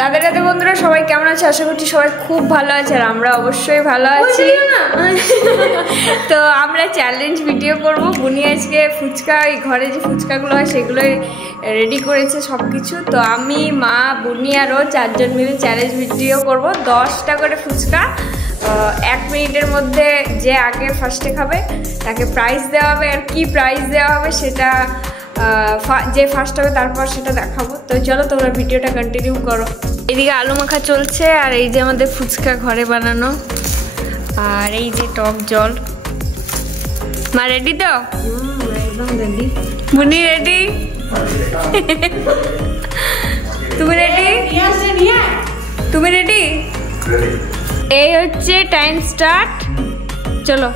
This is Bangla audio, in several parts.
রাধে রাধে বন্ধুরা, সবাই কেমন আছে? আশা করছি সবাই খুব ভালো আছে, আর আমরা অবশ্যই ভালো আছি। তো আমরা চ্যালেঞ্জ ভিডিও করব। বুনি আজকে ফুচকা, এই ঘরে যে ফুচকাগুলো হয় সেগুলো রেডি করেছে সব কিছু। তো আমি, মা, বুনি আর ও চারজন মিলে চ্যালেঞ্জ ভিডিও করব। 10টা করে ফুচকা 1 মিনিটের মধ্যে যে আগে ফার্স্টে খাবে তাকে প্রাইজ দেওয়া হবে। আর কি প্রাইজ দেওয়া হবে সেটা যে ফার্স্ট হবে তারপর সেটা দেখাবো। তো চলো তোমরা ভিডিওটা কন্টিনিউ করো। এদিকে আলু মাখা চলছে, আর এই যে আমাদের ফুচকা ঘরে বানানো, আর এই যে টক জল। মা রেডি তো? একদম রেডি। বুনি রেডি? তুমি রেডি? তুমি রেডি? এই হচ্ছে টাইম স্টার্ট, চলো।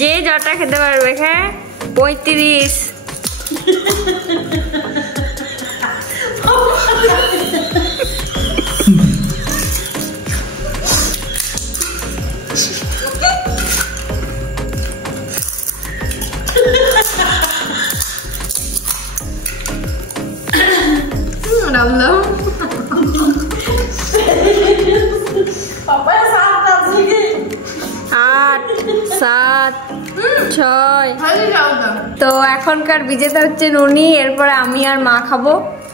যে যটা খেতে পারবে, হ্যাঁ 35। আট, 7, 6। তো এখনকার বিজেতা হচ্ছে ননি, এরপরে আমি আর মা খাবো।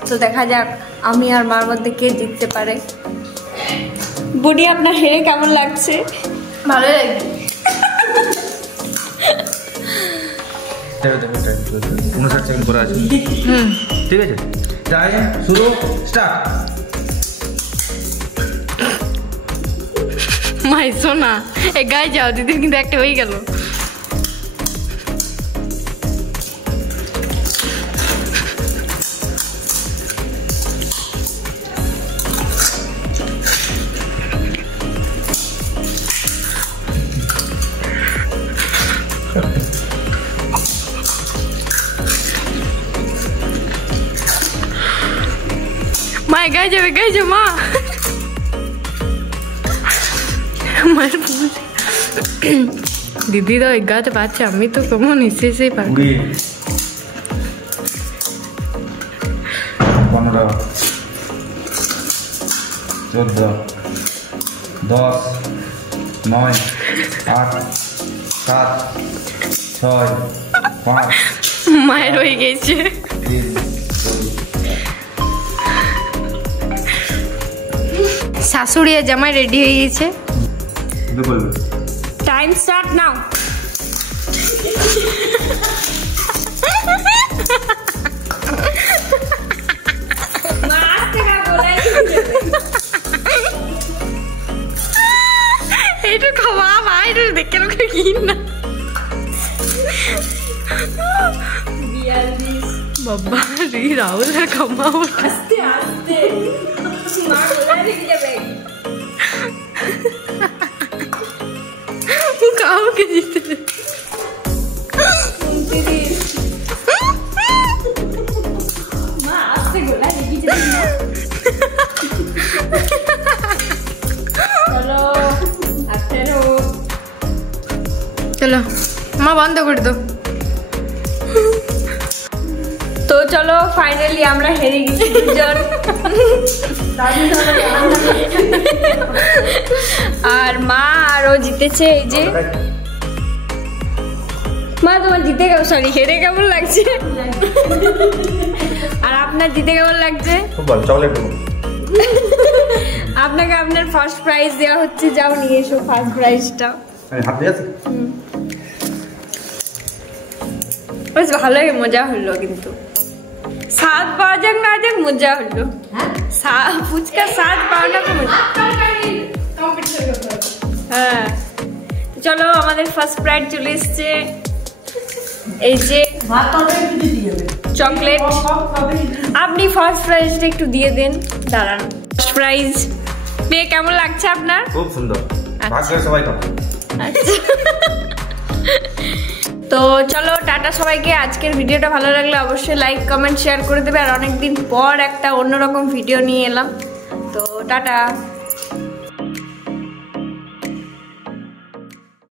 তো দেখা যাক আমি আর মার মধ্যে কে জিততে পারে। বুড়ি, আপনার হেরে কেমন লাগছে? ভালো লাগছে। 59 সেকেন্ড করে আছে। ঠিক আছে, টাইম শুরু, স্টার্ট। মাই সোনা, এ গায়ে যাও, দিদির কিন্তু একটা হয়ে গেল। মা গায়ে যাবে, গায়ে যাও মা। দিদি তো এগাতে পারছে, আমি তো কেমন এসেই পারি। 15, 14, 10, 9, 8, 7, 6, 5, মায়ের হয়ে গেছে। 3, 2। শাশুড়ি আর জামাই রেডি হয়ে গেছে। Time start now. এইটা খাওয়া ভাই, এটা দেখে লোকে কি না। 42। বাবা রে, রাহুল আর খামাও। আস্তে আস্তে মা গোলায় লেগে যাবে। কাউকে জিতে 29। মা আস্তে গোলায় লেগে যাবে না। চলো 18। চলো মা বন্ধ করে দাও। তো চলো, ফাইনালি আমরা হেরে গেছি দুজন। আর মা আরও জিতেছে। এই যে মা, তোমার জিতে কেমন, সরি হেরে কেমন লাগছে? আর আপনার জিতে কেমন লাগছে? খুব ভালো, চকলেট দেবো আপনাকে আপনার ফার্স্ট প্রাইজ দেওয়া হচ্ছে, যাও নিয়ে এসো ফার্স্ট প্রাইজটা। হাত দিয়ে আছে। বেশ ভালোই মজা হলো, কিন্তু স্বাদ পাওয়া যাক না যাক মজা হলো। ফুচকা স্বাদ পাওয়া না মজা। হ্যাঁ, চলো আমাদের ফার্স্ট প্রাইজ চলে এসছে। এই যে চকলেট। আপনি ফার্স্ট প্রাইজটা একটু দিয়ে দেন, দাঁড়ান। ফার্স্ট প্রাইজ পেয়ে কেমন লাগছে আপনার? খুব সুন্দর, ভাগ্যের সবাই পাবে। তো চলো টাটা। টাটা সবাইকে। আজকের ভিডিওটা ভালো লাগলে অবশ্যই লাইক কমেন্ট শেয়ার করে দেবে। আর অনেকদিন পর একটা অন্যরকম ভিডিও নিয়ে এলাম, তো টাটা।